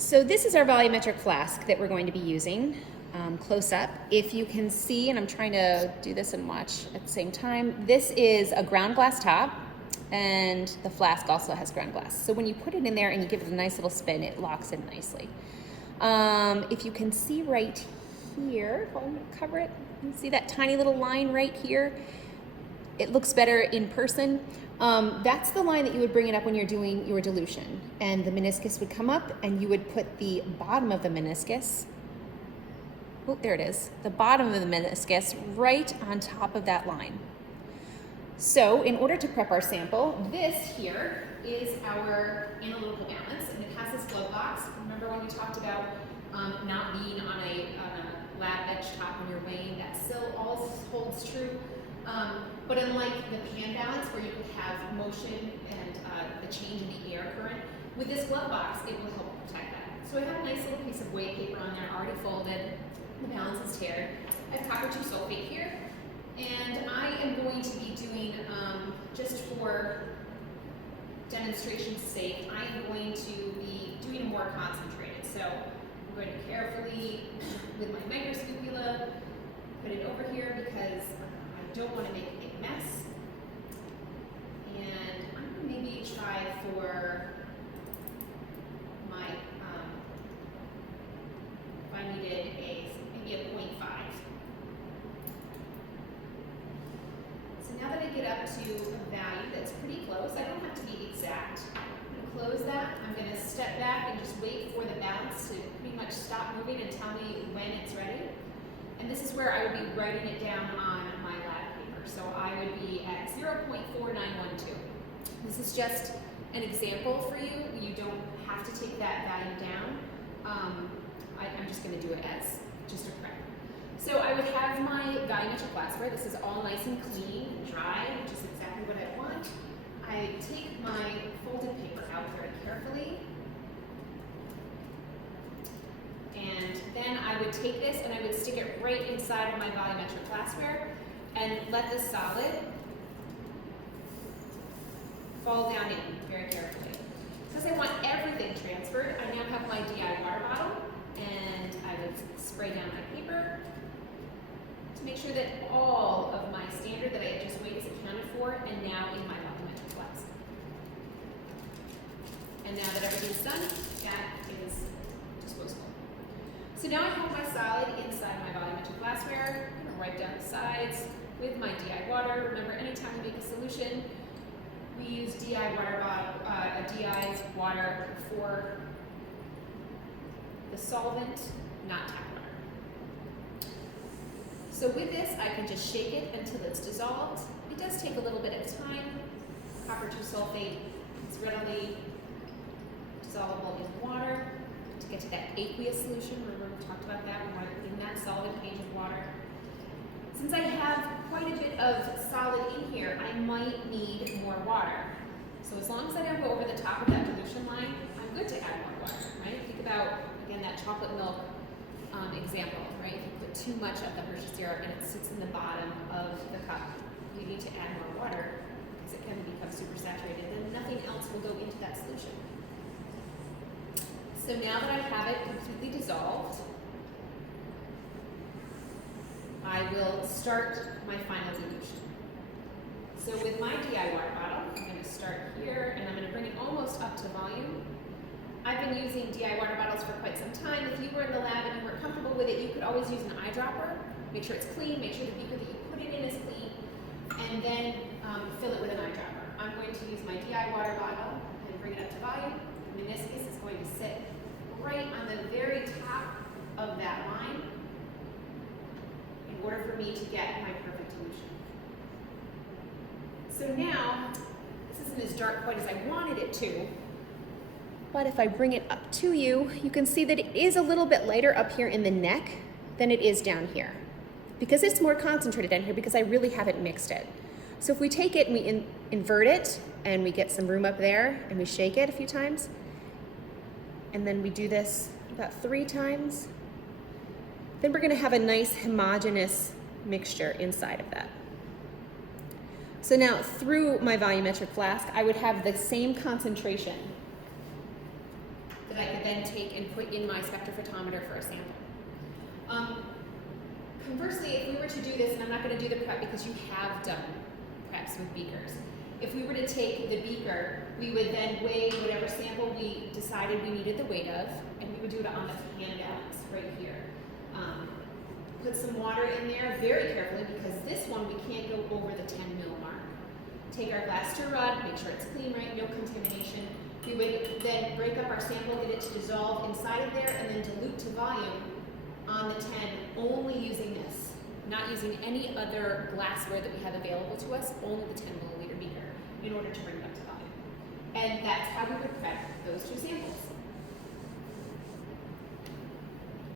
So this is our volumetric flask that we're going to be using close up. If you can see, and I'm trying to do this and watch at the same time, this is a ground glass top, and the flask also has ground glass. So when you put it in there and you give it a nice little spin, it locks in nicely. If you can see right here, if I'm going to cover it, you see that tiny little line right here? It looks better in person. That's the line that you would bring it up when you're doing your dilution. And the meniscus would come up and you would put the bottom of the meniscus, oh, there it is, the bottom of the meniscus right on top of that line. So in order to prep our sample, this here is our analytical balance, and it has this glove box. Remember when we talked about not being on a lab bench top when you're weighing, that still all holds true. But unlike the pan balance where you could have motion and the change in the air current, with this glove box it will help protect that. So I have a nice little piece of weight paper on there already folded. The balance is tiered. I have copper 2 sulfate here, and I am going to be doing, just for demonstration's sake, I am going to be doing more concentrated. So I'm going to carefully, with my microscopula, put it over here because I don't want to make a big mess. And I'm going to maybe try for my, if I needed maybe a 0.5. So now that I get up to a value that's pretty close, I don't have to be exact. I'm going to close that. I'm going to step back and just wait for the balance to pretty much stop moving and tell me when it's ready. And this is where I would be writing it down on my lab paper. So I would be at 0.4912. This is just an example for you. You don't have to take that value down. I'm just going to do it as just a prep. So I would have my volumetric glassware. This is all nice and clean and dry, which is exactly what I want. I take my folded paper out very carefully. And then I would take this and I would stick it right inside of my volumetric glassware and let the solid fall down in very carefully. Since I want everything transferred, I now have my DI water bottle, and I would spray down my paper to make sure that all of my standard that I had just weighed is accounted for and now in my volumetric flask. And now that everything's done, that is disposable. So now I have my solid inside my volumetric glassware. I'm going to wipe down the sides with my DI water. Remember, anytime we make a solution, we use DI water for the solvent, not tap water. So with this, I can just shake it until it's dissolved. It does take a little bit of time. Copper 2 sulfate is readily dissolvable in water. To get to that aqueous solution, remember we talked about that, we want to put in that solid phase of water. Since I have quite a bit of solid in here, I might need more water. So as long as I don't go over the top of that dilution line, I'm good to add more water, right? Think about, again, that chocolate milk example, right? If you put too much of the Hershey syrup and it sits in the bottom of the cup, you need to add more water because it can become super saturated, and nothing else will go into that solution. So now that I have it completely dissolved, I will start my final dilution. So with my DI water bottle, I'm going to start here and I'm going to bring it almost up to volume. I've been using DI water bottles for quite some time. If you were in the lab and you were comfortable with it, you could always use an eyedropper. Make sure it's clean, make sure the beaker that you put it in is clean, and then fill it with an eyedropper. I'm going to use my DI water bottle and bring it up to volume. The meniscus is going to sit right on the very top of that line in order for me to get my perfect dilution. So now, this isn't as dark quite as I wanted it to, but if I bring it up to you, you can see that it is a little bit lighter up here in the neck than it is down here, because it's more concentrated down here because I really haven't mixed it. So if we take it and we invert it and we get some room up there and we shake it a few times, and then we do this about 3 times, then we're going to have a nice homogeneous mixture inside of that. So now through my volumetric flask, I would have the same concentration that I could then take and put in my spectrophotometer for a sample. Conversely, if we were to do this, and I'm not going to do the prep because you have done preps with beakers. If we were to take the beaker, we would then weigh whatever sample we decided we needed the weight of, and we would do it on the hand balance right here. Put some water in there very carefully because this one we can't go over the 10 mil mark. Take our glass stir rod, make sure it's clean, right, no contamination. We would then break up our sample, get it to dissolve inside of there, and then dilute to volume on the 10, only using this. Not using any other glassware that we have available to us, only the 10 milliliter beaker in order to bring it up to volume. And that's how we would prep those two samples.